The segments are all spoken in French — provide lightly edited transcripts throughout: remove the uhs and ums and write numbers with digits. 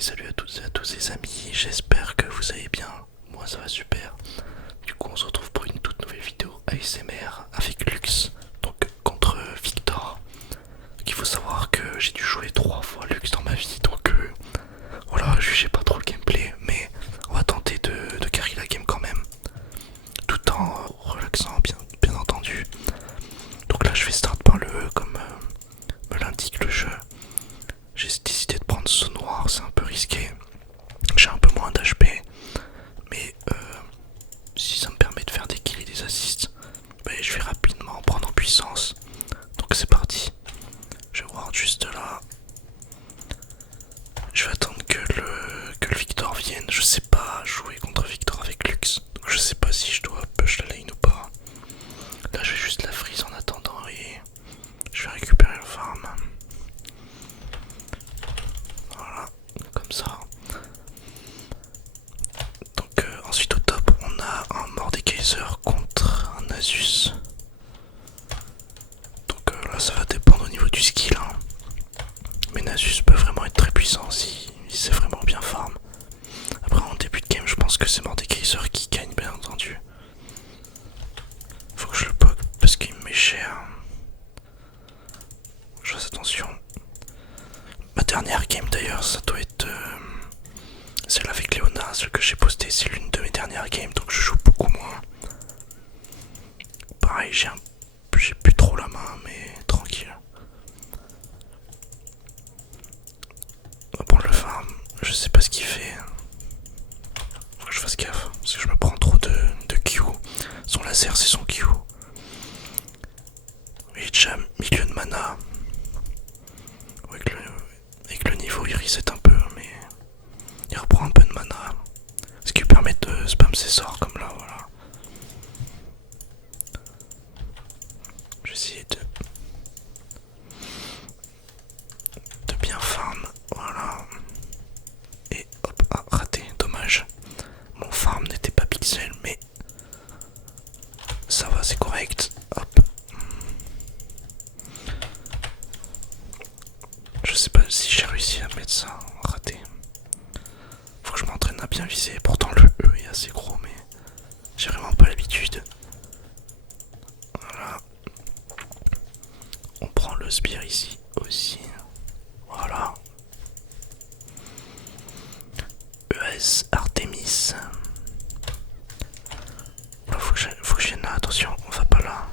salut à toutes et à tous les amis, j'espère que vous allez bien, moi ça va super. Du coup on se retrouve pour une toute nouvelle vidéo ASMR avec Lux, donc contre Victor. Donc, il faut savoir que j'ai dû jouer 3 fois Lux dans ma vie, donc voilà, jugez pas trop le gameplay, mais on va tenter de carry la game quand même, tout en relaxant bien entendu. Donc là je vais start par le E comme me l'indique le jeu. J'ai décidé de prendre ce noir, c'est un peu risqué. J'ai un peu moins d'HP, mais si ça me permet de faire des kills et des assists, je vais rapidement prendre en puissance. Donc c'est parti. Je vais voir juste là. Je vais attendre que le Victor vienne. Je sais pas jouer contre Victor avec Lux. Donc je sais pas si je dois push la lane ou pas. Là je vais juste la freeze en attendant et je vais récupérer le farm. Voilà, comme ça. Donc ensuite au top on a un Mordekaiser contre un Nasus. Donc là ça va dépendre au niveau du skill hein. Mais Nasus peut vraiment être très puissant si c'est vraiment bien farm. Après en début de game je pense que c'est Mordekaiser qui gagne bien entendu. Faut que je le poke parce qu'il me met cher. Je fasse attention. Ma dernière game d'ailleurs ça doit être celle avec Léona, celle que j'ai postée, c'est l'une de mes dernières games donc je joue beaucoup moins. Pareil j'ai plus trop la main mais tranquille. On va prendre le farm, je sais pas ce qu'il fait. Faut que je fasse gaffe parce que je me prends trop de Q. Son laser c'est son Q. Il est déjà milieu de mana. Avec le niveau il reset un peu mais il reprend un peu de mana. Ce qui lui permet de spam ses sorts comme là voilà. Je vais essayer de bien farm. Voilà. Et hop, ah, raté, dommage. Mon farm n'était pas pixel mais ça va, c'est correct. Hop. Je sais pas si j'ai réussi à mettre ça raté. Faut que je m'entraîne à bien viser. Pourtant le E est assez gros mais j'ai vraiment pas l'habitude. Voilà. On prend le sbire ici aussi. Voilà. ES Artemis. Là, faut que je vienne là, attention, on va pas là.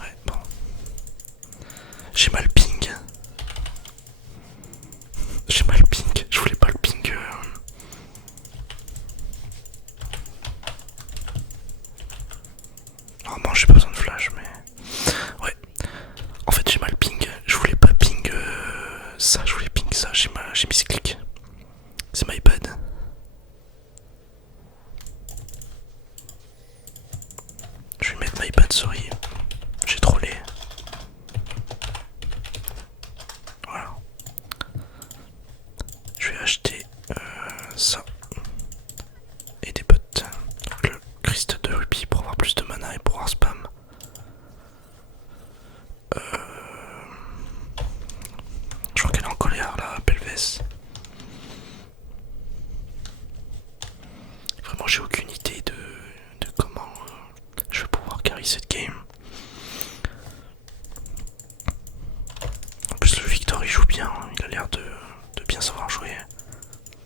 Ouais, bon. J'ai mal ping. J'ai mal ping, je voulais pas le ping. Normalement, j'ai pas besoin de flash, mais. Ouais. En fait, j'ai mal ping. Je voulais pas ping ça, je voulais ping ça. J'ai mis ce clic. C'est my bad. Je vais mettre my bad, sorry. J'ai trollé. Voilà. Je vais acheter ça. Et des potes. Donc le Christ de Ruby pour avoir plus de mana et pouvoir spam. Je crois qu'elle est en colère là, Pelves. Vraiment j'ai aucune idée de comment je vais pouvoir carry cette game. En plus le Victor il joue bien, il a l'air de bien savoir jouer.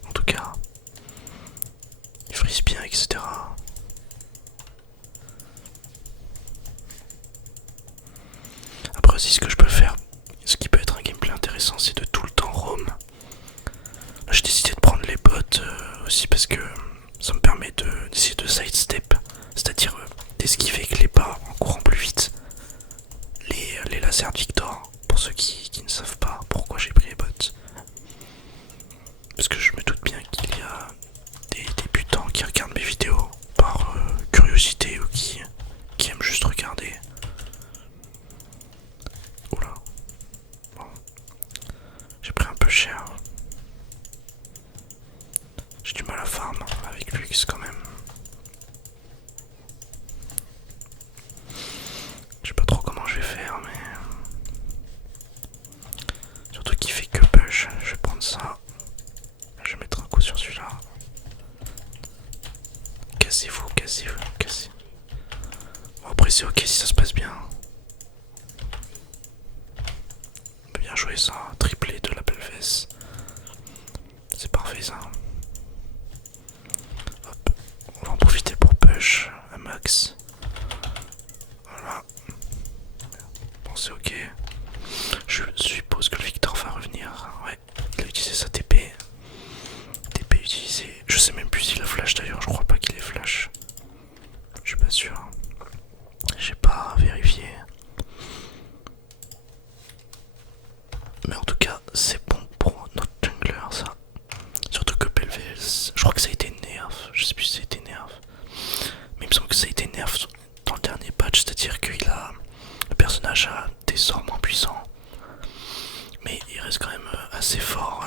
En tout cas, il frise bien, etc. Après aussi ce que je peux faire, ce qui peut être un gameplay intéressant, c'est de tout le temps roam. Là j'ai décidé de prendre les bots aussi parce que ça me permet d'essayer de sidestep, c'est-à-dire d'esquiver avec les pas en courant plus vite les lasers de Victor, pour ceux qui ne savent pas pourquoi j'ai pris les bots. Parce que je me doute bien qu'il y a des débutants qui regardent mes vidéos par curiosité ou qui aiment juste regarder. Oula. Bon. J'ai pris un peu cher. J'ai du mal à farm avec Lux quand même. Je sais pas trop comment je vais faire mais... joué ça, triplé de la Belvès. C'est parfait ça. Hop, on va en profiter pour push un max. Voilà. Bon c'est ok. Je suppose que le Victor va revenir. Ouais, il a utilisé sa TP. TP utilisé. Je sais même plus s'il a flash d'ailleurs, je crois pas qu'il ait flash. Je suis pas sûr. J'ai pas vérifié. Mais en tout cas, c'est bon pour notre jungler ça. Surtout que Belvez, je crois que ça a été nerf. Je sais plus si ça a été nerf. Mais il me semble que ça a été nerf dans le dernier patch. C'est-à-dire que le personnage a des sorts moins puissants. Mais il reste quand même assez fort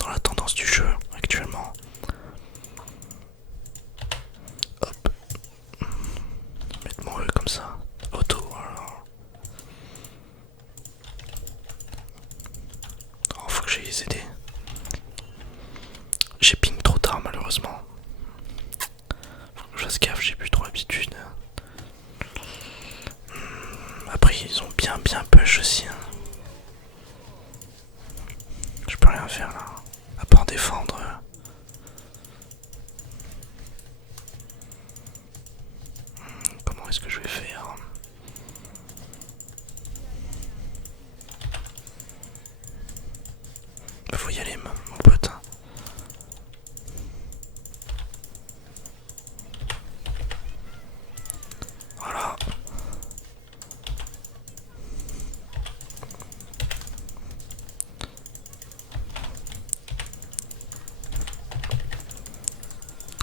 dans la tendance du jeu actuellement. Hop. Mettre mon E comme ça. Auto, alors. Oh, faut que j'aille les aider. J'ai ping trop tard malheureusement. Faut que je fasse gaffe, j'ai plus trop l'habitude. Après ils ont bien push aussi. Hein. Je peux rien faire là. À part défendre. Comment est-ce que je vais faire? Faut y aller mon pote. Voilà.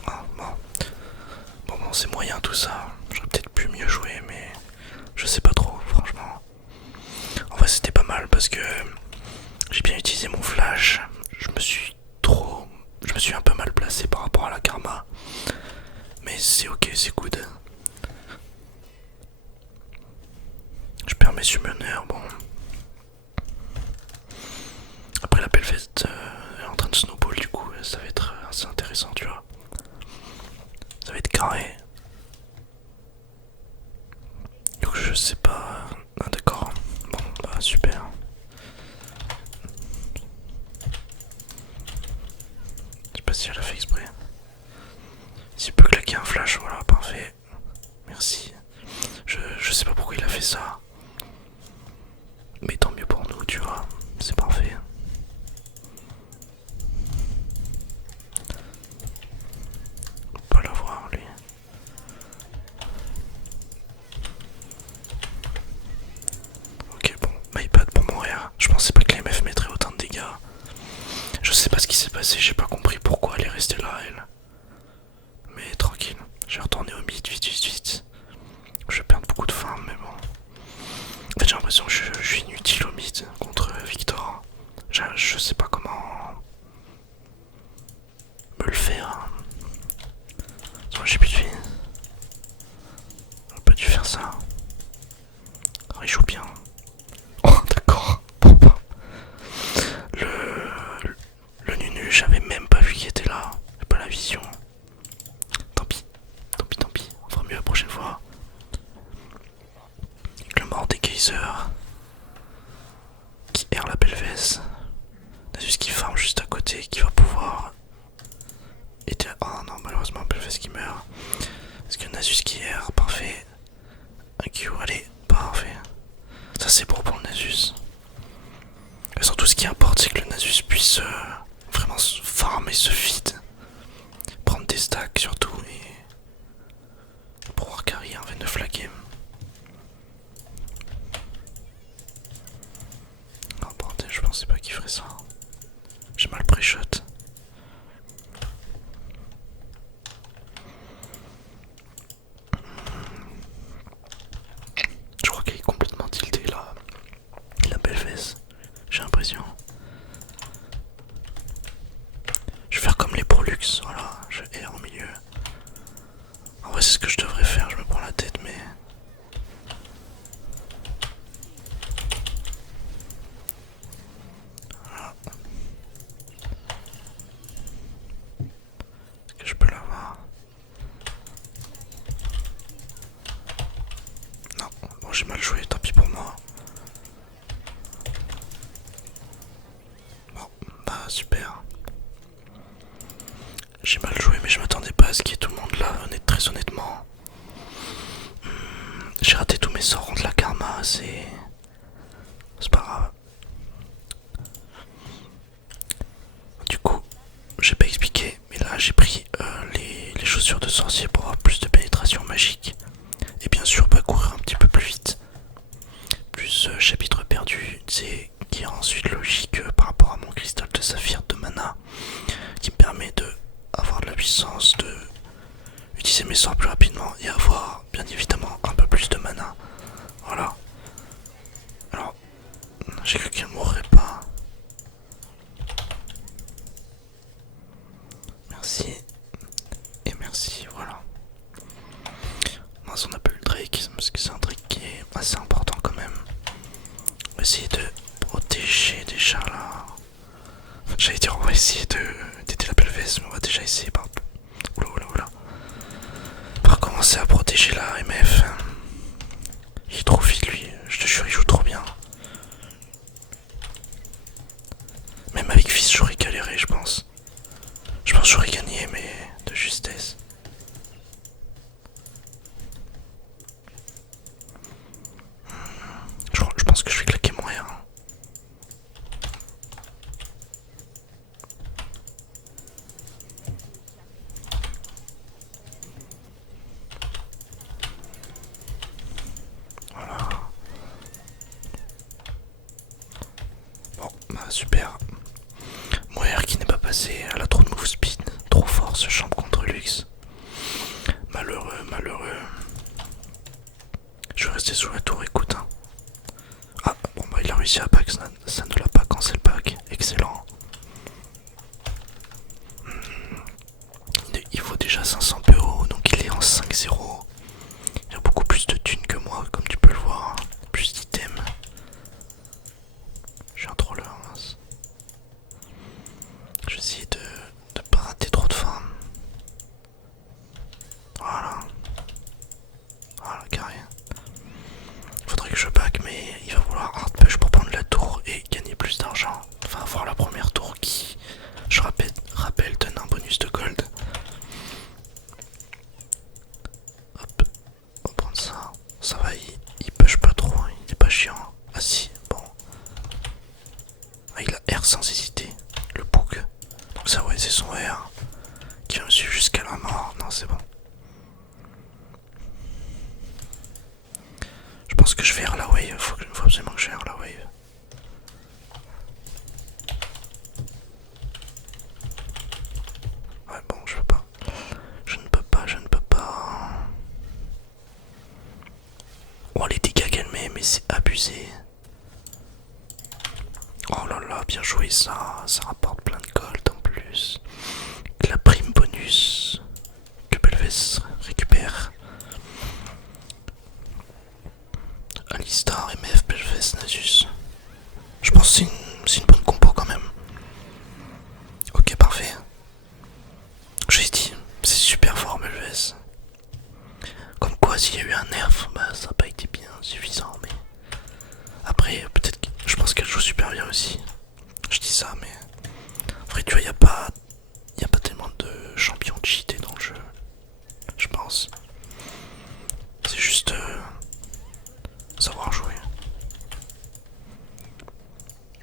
Ah, bon, c'est moyen tout ça. J'aurais peut-être pu mieux jouer, mais je sais pas trop, franchement. En vrai, c'était pas mal parce que j'ai bien utilisé mon flash. Je me suis un peu mal placé par rapport à la karma. Mais c'est ok, c'est good. Je perds mes summoners, bon. Après la Belvez est en train de snowball, du coup, ça va être assez intéressant, tu vois. Ça va être carré. Donc je sais pas. Ah d'accord. Bon bah super. Je sais pas si elle a fait exprès. S'il peut claquer un flash, voilà, parfait. Merci. Je sais pas pourquoi il a fait ça. Mais tant mieux pour nous, tu vois. C'est parfait. On peut pas l'avoir lui. Ok bon, MyPad pour mourir. Je pensais pas que les MF mettraient autant de dégâts. Je sais pas ce qui s'est passé, j'ai pas compris pourquoi elle est restée là elle. Mais tranquille, je vais retourner au mid vite. Je vais perdre beaucoup de farm mais bon. En fait j'ai l'impression que je suis inutile au mid contre Victor. Je sais pas comment me le faire. Moi j'ai plus de vie. J'aurais pas dû faire ça. Alors, il joue bien. Oh d'accord. Bon bah. Le Nunu, j'avais même pas vu qu'il était là. J'ai pas la vision. Tant pis. On fera mieux la prochaine fois. Avec le mort des geysers. Qui erre la Belvez. Nasus qui farm juste à côté, qui va pouvoir. Oh non, malheureusement, Belvez qui meurt. Parce que Nasus qui erre, parfait. Un Q, allez, parfait. Ça c'est bon pour le Nasus. Et surtout ce qui importe c'est que le Nasus puisse vraiment se farmer ce feed. Prendre des stacks surtout et pouvoir carry un V9 la game. Oh bordel, je pensais pas qu'il ferait ça. J'ai mal pré-shot. Je crois qu'elle est complètement tiltée là. La Belvez, j'ai l'impression. Je vais faire comme les Prolux, voilà, je erre au milieu. En vrai c'est ce que je devrais faire, je me prends la tête mais... Voilà. super. J'ai mal joué mais je m'attendais pas à ce qu'il y ait tout le monde là, très honnêtement. J'ai raté tous mes sorts contre la karma, c'est pas grave. Du coup, j'ai pas expliqué, mais là j'ai pris les chaussures de sorcier pour avoir plus de pénétration magique. Et bien sûr, pas courir un petit peu plus vite. Plus chapitre perdu, c'est qui est ensuite logique par rapport à mon cristal de saphir de mana, qui me permet de avoir de la puissance, de utiliser mes sorts plus rapidement et avoir bien évidemment un peu plus de mana. Voilà. Alors, j'ai cru qu'elle mourrait pas. Merci. Et merci, voilà. Mince, on n'a pas eu le Drake, parce que c'est un Drake qui est assez important quand même. On va essayer de protéger déjà là. J'allais dire on va essayer d'aider la Belvès, mais on va déjà essayer par... Oula oula oula. On va commencer à protéger la MF. Il est trop vite lui, je te jure il joue trop bien. Même avec Fizz j'aurais galéré je pense. Je pense que j'aurais gagné mais de justesse. Je pense que je vais claquer mon R. Voilà. Bon, bah super. Mon R qui n'est pas passé, elle a trop de move speed. Trop fort ce champ contre Lux. Malheureux, malheureux. Je vais rester sous la tour, écoute. Hein. Ah, bon bah il a réussi à pack, ça ne l'a pas cancel pack. Excellent. Il faut déjà 500 PO, donc il est en 5-0. Il a beaucoup plus de thunes que moi, comme tu peux le voir. Plus d'items. Je suis un troller, mince. Je vais essayer de pas rater trop de farm. Voilà. Voilà, carré. Faudrait que je back, mais il va vouloir hard push pour prendre la tour et gagner plus d'argent. Enfin, avoir la première tour qui, je rappelle donne un bonus de gold. Hop, on va prendre ça. Ça va, il push pas trop, hein, il est pas chiant. Ah si, bon. Ah, il a R sans hésiter, le bug. Donc ça ouais, c'est son R qui va me suivre jusqu'à la mort. Non, c'est bon. Je pense que je vais R la wave, faut absolument que je R la wave. Ouais bon, je peux pas. Je ne peux pas, je ne peux pas. Oh les dégâts qu'elle met, mais c'est abusé. Oh là là, bien joué ça, ça rapporte plein de gold en plus. La prime bonus que Belvès récupère. Alistar, MF, Belvès, Nasus. Je pense que c'est une bonne compo quand même. Ok, parfait. Je l'ai dit, c'est super fort Belvès. Comme quoi, s'il y a eu un nerf, bah ça n'a pas été bien suffisant, mais... Après, peut-être que... Je pense qu'elle joue super bien aussi. Je dis ça, mais... En vrai, tu vois, il n'y a pas tellement de champions cheatés dans le jeu. Je pense. C'est juste... savoir jouer.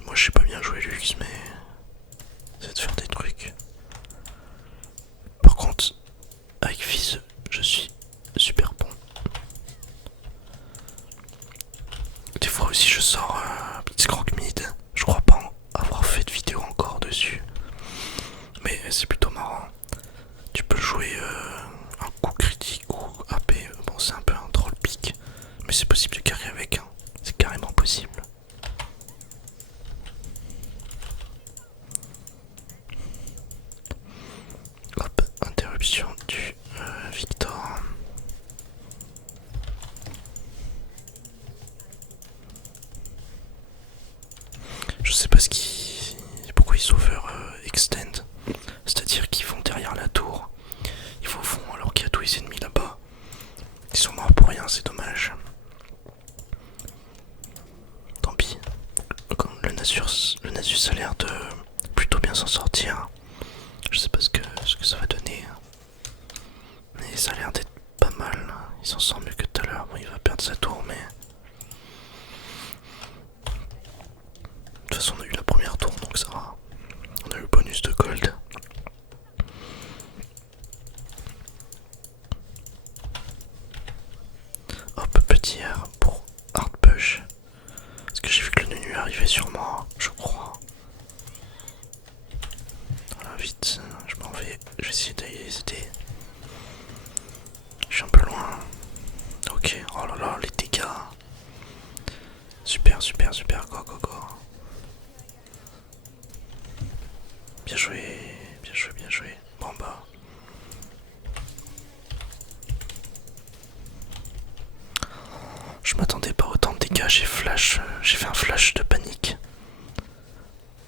Moi, je sais pas bien jouer Lux, mais... c'est de faire des trucs. Par contre, avec Fizz, je suis super bon. Des fois aussi, je sors Blitzcrank mid. Je crois pas avoir fait de vidéo encore dessus. Mais c'est plutôt marrant. Tu peux jouer un coup critique ou AP. Bon, c'est un peu un troll pick. Mais c'est possible de carrer avec. Hein. C'est carrément possible. Hop, interruption du Victor. Je sais pas pourquoi ils over extend. C'est-à-dire qu'ils vont derrière la tour. Ils vont au fond alors qu'il y a tous les ennemis là-bas. Ils sont morts pour rien, c'est dommage. Tant pis. Comme le Nasus a l'air de plutôt bien s'en sortir. Je sais pas ce que ça va donner. Mais ça a l'air d'être pas mal. Il s'en sort mieux que tout à l'heure. Bon, il va perdre sa tour, mais... De toute façon, on a eu la première tour, donc ça va. On a eu le bonus de gold. Hop, petit R pour hard push. Parce que j'ai vu que le Nunu arrivait sur moi, je crois. Voilà, vite, je m'en vais. Je vais essayer d'aller les aider. Je suis un peu loin. Ok, oh là là, les dégâts. Super, super, super, go, go, go. Bien joué, bien joué, bien joué. Bon bah. Je m'attendais pas à autant de dégâts, j'ai fait un flash de panique.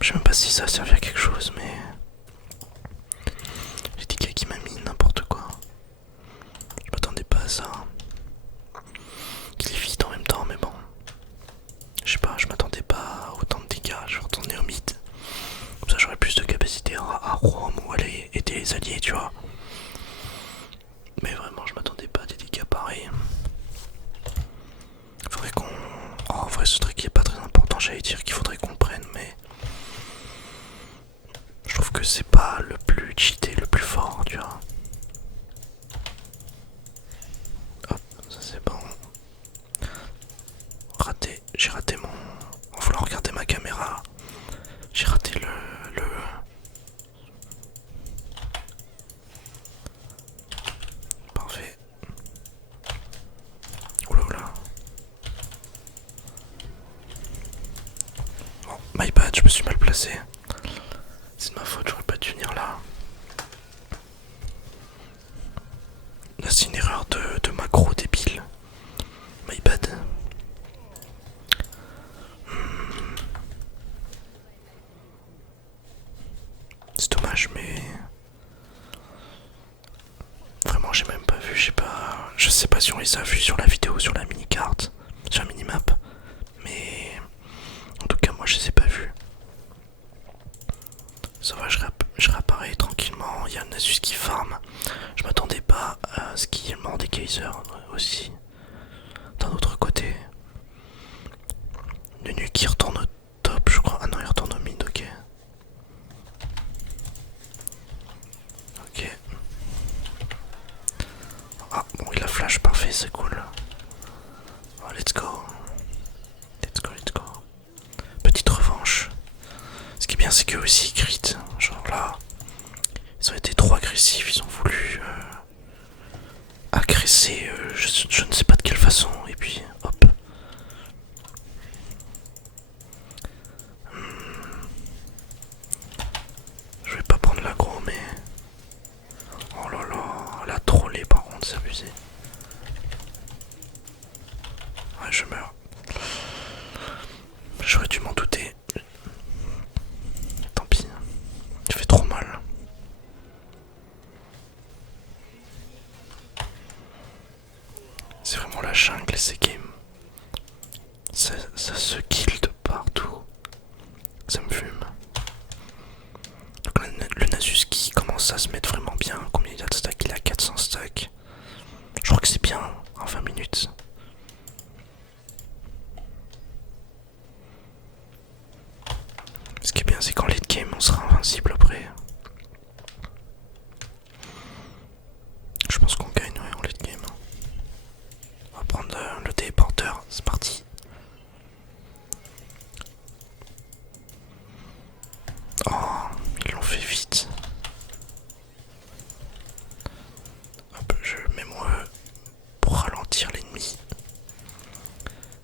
Je sais même pas si ça a servi à quelque chose, mais... Les dégâts qui m'a mis n'importe quoi. Je m'attendais pas à ça. Il est vite en même temps, mais bon. Je sais pas, je m'attendais pas à autant de dégâts. Je vais retourner au mid. Comme ça j'aurai plus de capacité à roam ou aller aider les alliés, tu vois. Mais vraiment, je m'attendais pas à des dégâts pareils. Faudrait qu'on... Oh, en vrai, ce truc est pas très important. J'allais dire qu'il faudrait qu'on le prenne, mais... Je trouve que c'est pas le plus cheaté, le plus fort, tu vois. Hop, ça c'est bon. Raté, j'ai raté mon... En voulant regarder ma caméra, j'ai raté le... Parfait. Oula oula. Bon, my bad, je me suis mal placé. C'est de ma faute, j'aurais pas dû venir là. Là c'est une erreur de macro débile. My bad. C'est dommage, mais... Vraiment j'ai même pas vu, je sais pas si on les a vus sur la vidéo, sur la mini-carte, sur la mini-map. Mais... En tout cas moi je les ai pas vus. Ça va, je réapparais tranquillement, il y a un Nasus qui farm. Je m'attendais pas à ce qu'il y ait le mort des Kaiser aussi. D'un autre côté. Nunu qui retourne au top je crois. Ah non il retourne au mid, ok. Ok. Ah bon il a flash, parfait, c'est cool. Oh, let's go. Let's go, let's go. Petite revanche. Ce qui est bien c'est qu'eux aussi ils crit. Genre là, ils ont été trop agressifs, ils ont voulu agresser je ne sais pas de quelle façon. Et puis hop. Je vais pas prendre l'aggro mais... Oh là là, la trollée par contre, c'est abusé. Ouais, je meurs. J'aurais dû m'en douter. Tant pis. Ça fait trop mal. C'est vraiment la jungle ces games. Ça se kill de partout. Ça me fume. Donc le Nasus qui commence à se mettre vraiment bien. Combien il a de stack? Il a 400 stacks. Je crois que c'est bien en 20 minutes. Ce qui est bien c'est qu'en late game on sera invincible après. Je pense qu'on gagne ouais, en late game. On va prendre le téléporteur, c'est parti. Oh, ils l'ont fait vite. Hop, je mets moi pour ralentir l'ennemi.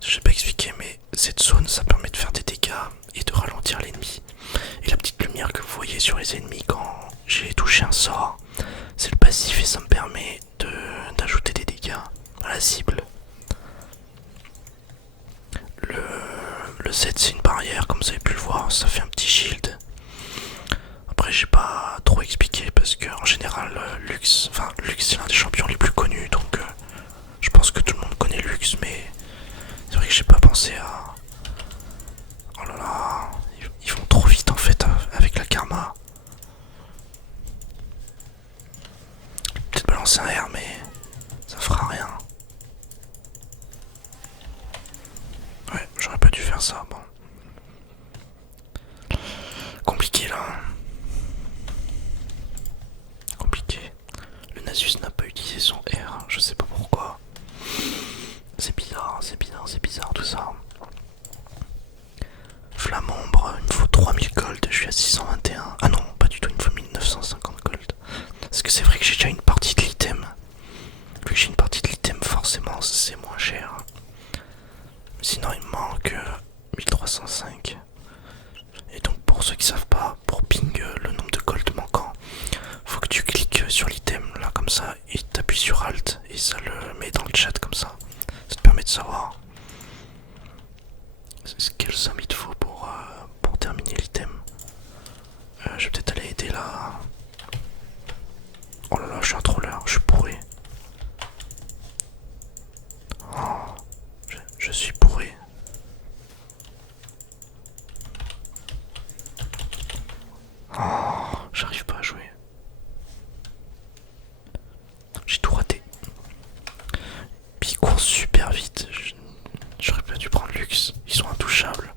Je sais pas expliquer mais cette zone ça permet de faire des dégâts et de ralentir l'ennemi. Et la petite lumière que vous voyez sur les ennemis quand j'ai touché un sort, c'est le passif et ça me permet d'ajouter des dégâts à la cible. Le Z c'est une barrière comme vous avez pu le voir, ça fait un petit shield. Après j'ai pas trop expliqué parce que en général Lux c'est l'un des champions les plus connus donc je pense que tout le monde connaît Lux mais c'est vrai que j'ai pas pensé à... Oh là là, ils vont trop vite en fait avec la karma. pousser un R, mais ça fera rien. Ouais, j'aurais pas dû faire ça, bon. Compliqué là. Compliqué. Le Nasus n'a pas utilisé son R, je sais pas pourquoi. C'est bizarre, c'est bizarre, c'est bizarre tout ça. Flamombre, il me faut 3000 gold, je suis à 621. Ah non, pas du tout, il me faut 1950 gold. Parce que c'est vrai que j'ai déjà une partie de l'item. Vu que j'ai une partie de l'item, forcément c'est moins cher. Sinon il me manque 1305. Et donc pour ceux qui savent pas, pour ping le nombre de gold manquant, faut que tu cliques sur l'item là comme ça et t'appuies sur Alt et ça le met dans le chat comme ça. Ça te permet de savoir quelle somme il te faut pour terminer l'item. Je vais peut-être aller aider là. Oh là là, je suis un troller, je suis bourré. Oh, je suis bourré. Oh, j'arrive pas à jouer. J'ai tout raté. Puis ils courent super vite. J'aurais pas dû prendre Lux. Ils sont intouchables.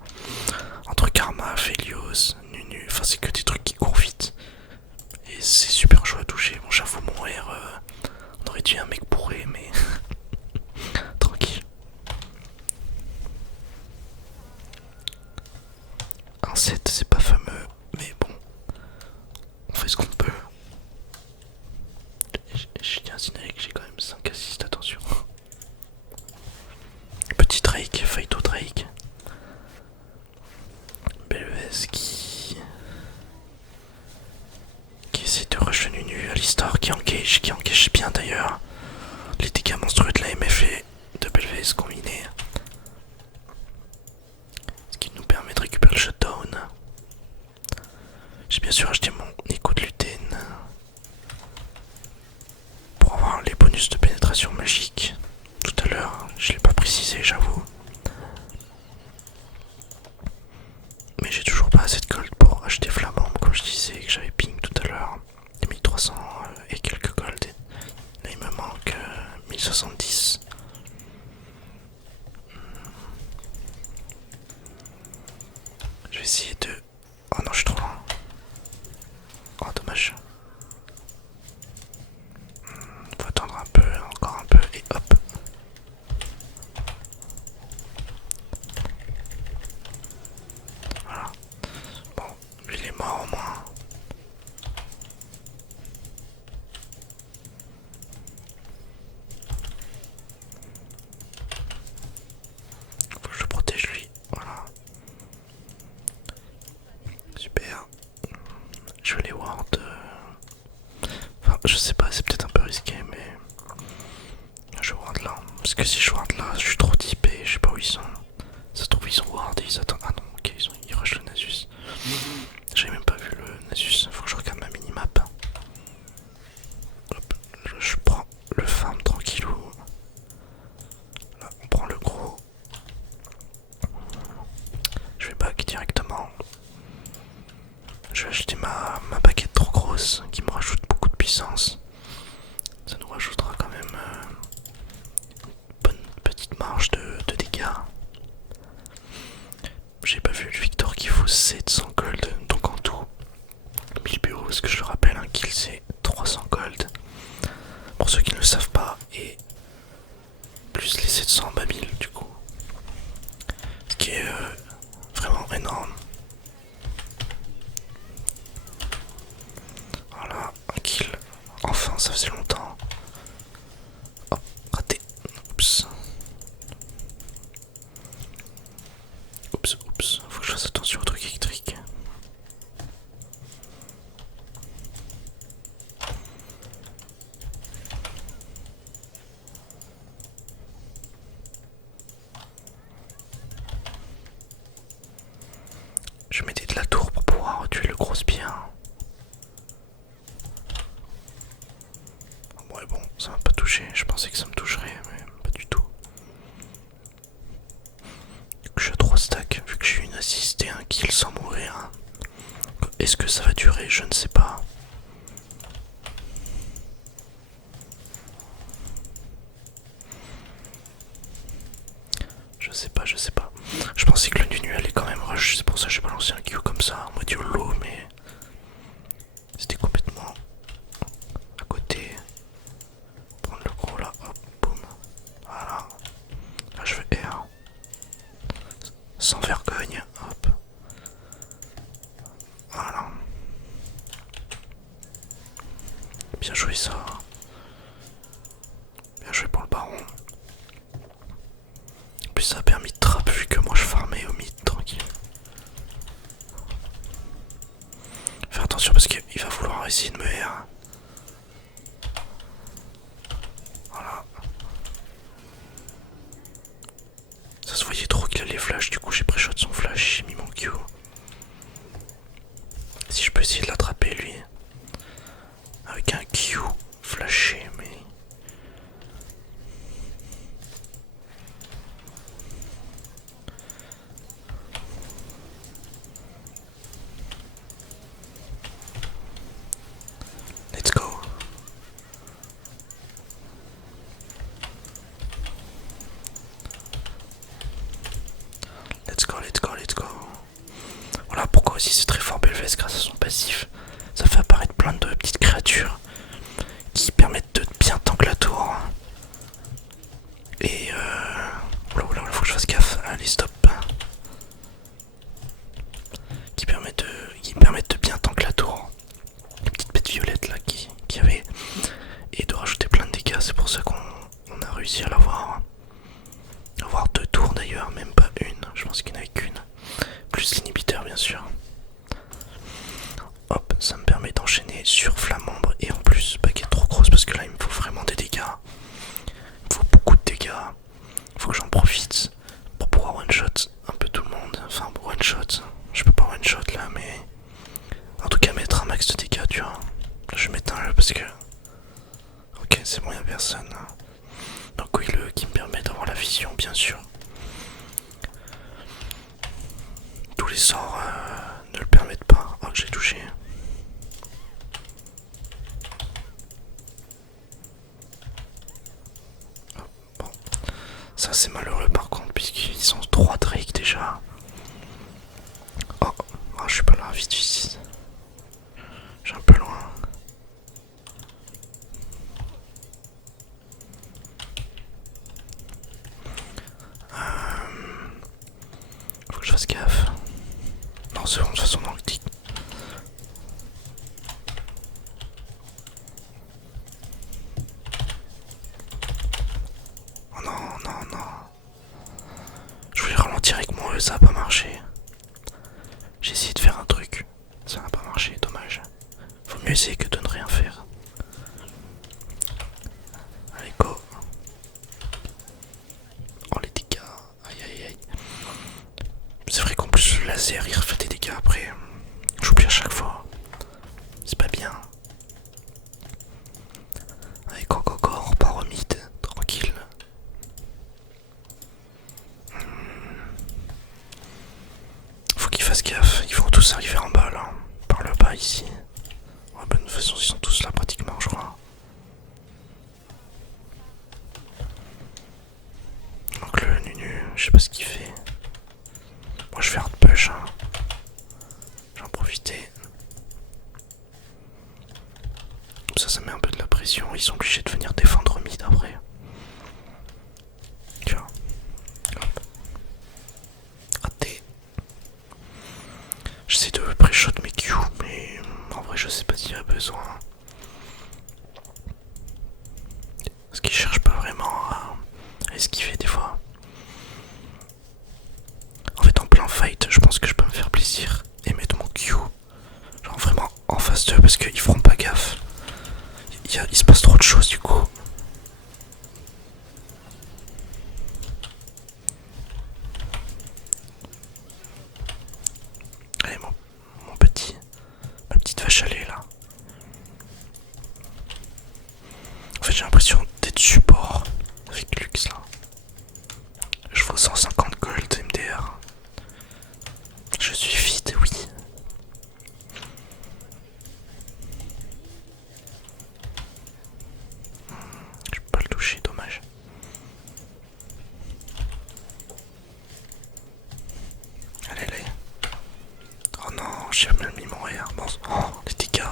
Entre Karma, Felios, Nunu, enfin c'est que des trucs qui courent vite. Et c'est super chaud à toucher. Bon, j'avoue, mon R, on aurait dû un mec bourré, mais tranquille. Un 7, c'est pas fameux, mais bon, on fait ce qu'on peut. Je tiens à signaler que j'ai quand même 5 assists, attention. Petit Drake, Phyto Drake. BLES qui essaie de rush le Nunu, Alistar qui engage bien d'ailleurs. Les dégâts monstrueux de la MF et de BLES combinés. Ce qui nous permet de récupérer le shutdown. J'ai bien sûr acheté mon écho de Luten pour avoir les bonus de pénétration magique. Tout à l'heure, je l'ai pas précisé, j'avoue. Mais j'ai toujours pas assez de gold pour acheter Flamand, comme je disais que j'avais ping tout à l'heure. 1300 et quelques gold. Là il me manque 1070. Je vais essayer de... Oh non, je suis trop loin. Oh dommage. Faut attendre un peu, encore un peu et hop. Voilà. Bon, lui il est mort au moins. Faut que je le protège lui. Voilà. Super. Je vais les ward. Enfin, je sais pas, c'est peut-être un peu risqué, mais je ward là. Parce que si je ward là, je suis trop typé, je sais pas où ils sont. Ça se trouve, ils sont ward et ils attendent. Ah non, ok, ils rushent le Nasus. J'avais même pas vu le Nasus, faut que je regarde ma minimap. Hop, je prends le farm tranquillou. Là, on prend le gros. Je vais back directement. Je vais acheter ma baguette trop grosse qui me rajoute beaucoup de puissance. Ça nous rajoutera quand même une bonne petite marge de dégâts. J'ai pas vu le Victor qui faut 700 gold, donc en tout 1000 PO, parce que je le rappelle, un kill c'est 300 gold. Pour ceux qui ne le savent pas, et plus les 700, bah 1000 du coup. Ce qui est vraiment énorme. Voilà, un kill. Enfin, ça faisait longtemps. Oh, raté. Oups. Oups, faut que je fasse attention au truc électrique. Je mettais de la tour pour pouvoir tuer le gros spire. Ouais bon, ça m'a pas touché, je pensais que ça me toucherait, mais pas du tout. Du coup je suis à 3 stacks, vu que j'ai eu une assist et un kill sans mourir. Est-ce que ça va durer? Je ne sais pas. je sais pas. Je pensais que le Nunu allait quand même rush, c'est pour ça que j'ai balancé un Q comme ça, en mode YOLO, mais c'était complètement à côté. Prendre le gros là, hop, boum. Voilà. Là je fais R. Sans vergogne, hop. Voilà. Bien joué ça. Bien joué pour le baron. En plus ça a permis de trap vu que moi je farmais au mid tranquille. Faire attention parce qu'il va vouloir essayer de me R. Voilà. Ça se voyait trop qu'il allait flash, du coup j'ai pré-shot son flash, j'ai mis mon Q. Si je peux essayer de l'attraper lui. Avec un Q flashé, mais... Let's go. Let's go, let's go, let's go. Voilà pourquoi aussi c'est très fort Belvez grâce à son passif. Ça fait apparaître plein de petites créatures qui permettent de bien tank la tour. Et oula, faut que je fasse gaffe. Allez, stop. Qui permettent de bien tank la tour. Les petites bêtes violettes là qui y avait. Et de rajouter plein de dégâts, c'est pour ça qu'on a réussi à l'avoir. Avoir 2 tours d'ailleurs, même pas une. Je pense qu'il n'y en avait qu'une. Plus l'inhibiteur bien sûr. Hop, ça me permet d'enchaîner sur Flamambre et en plus baguette trop grosse parce que là il me faut vraiment des dégâts. Il me faut beaucoup de dégâts. Il faut que j'en profite pour pouvoir one shot un peu tout le monde. Enfin one shot, je peux pas one shot là mais en tout cas mettre un max de dégâts tu vois. Là, je vais mettre un E parce que ok c'est bon y'a personne. Donc oui le qui me permet d'avoir la vision bien sûr. Tous les sorts ne le permettent pas. Oh que j'ai touché. Bon. Ça c'est malheureux par contre puisqu'ils sont 3 Drake déjà. Oh, je suis pas là, vite vite. Je suis un peu loin. Faut que je fasse gaffe. Non c'est bon de toute façon dans le tic. Oh non, non, non. Je voulais ralentir avec mon E, ça a pas marché. J'ai essayé de faire un truc, ça n'a pas marché, dommage. Faut mieux essayer que de ne rien faire. Allez go. Oh les dégâts, aïe aïe aïe. C'est vrai qu'en plus le laser il refait des dégâts après. J'oublie à chaque fois. C'est pas bien. Allez go go go, on repart au mid, tranquille. Faut qu'ils fassent gaffe, ils vont tous arriver en bas là. Par le bas ici. Ouais, bah, de toute façon ils sont tous là pratiquement je crois. Donc le Nunu, je sais pas ce qu'il fait. Moi je vais hard push hein. J'en profiter. Comme ça met un peu de la pression. Ils sont obligés de venir défendre mid après. Tu vois. Hop. Raté. J'essaie de pré-shot mes Q, mais en vrai je sais pas s'il y a besoin. Parce qu'ils cherchent pas vraiment à esquiver des fois. En fait en plein fight, je pense que je peux me faire plaisir et mettre mon Q genre vraiment en face d'eux parce qu'ils feront pas gaffe. Il se passe trop de choses du coup. Allez mon petit, ma petite vache à lait là. En fait j'ai l'impression d'être support avec Lux là. Je vaux 150 gold MDR. Je suis vide, oui j'ai même mis mon rire. Bon, oh, les dégâts.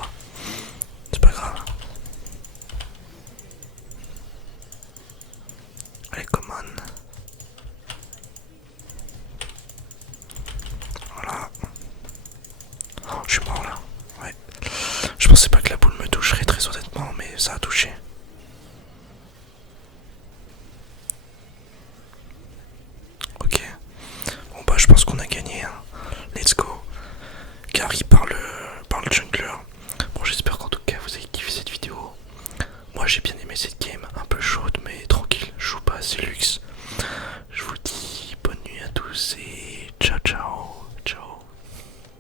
C'est pas grave. Allez, come on. Voilà. Oh, je suis mort là. Ouais. Je pensais pas que la boule me toucherait très honnêtement, mais ça a touché. Ok. Bon bah je pense qu'on a gagné. Hein. Let's go. Gary par le jungler. Bon j'espère qu'en tout cas vous avez kiffé cette vidéo. Moi j'ai bien aimé cette game. Un peu chaude mais tranquille. Je joue pas assez luxe. Je vous dis bonne nuit à tous et ciao ciao.